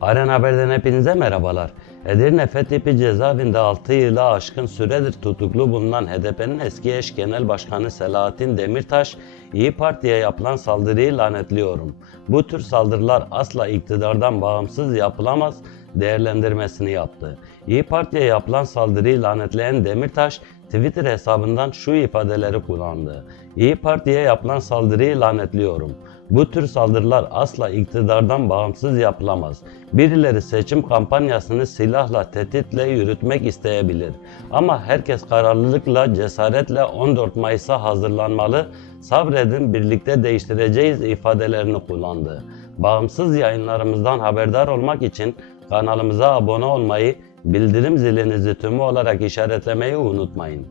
Aren Haber'den hepinize merhabalar. Edirne Fethipi cezaevinde 6 yıla aşkın süredir tutuklu bulunan HDP'nin eski eş genel başkanı Selahattin Demirtaş, İyi Parti'ye yapılan saldırıyı lanetliyorum. Bu tür saldırılar asla iktidardan bağımsız yapılamaz değerlendirmesini yaptı. İyi Parti'ye yapılan saldırıyı lanetleyen Demirtaş, Twitter hesabından şu ifadeleri kullandı. İyi Parti'ye yapılan saldırıyı lanetliyorum. Bu tür saldırılar asla iktidardan bağımsız yapılamaz. Birileri seçim kampanyasını silahla, tehditle yürütmek isteyebilir. Ama herkes kararlılıkla, cesaretle 14 Mayıs'a hazırlanmalı, sabredin birlikte değiştireceğiz ifadelerini kullandı. Bağımsız yayınlarımızdan haberdar olmak için kanalımıza abone olmayı, bildirim zilinizi tümü olarak işaretlemeyi unutmayın.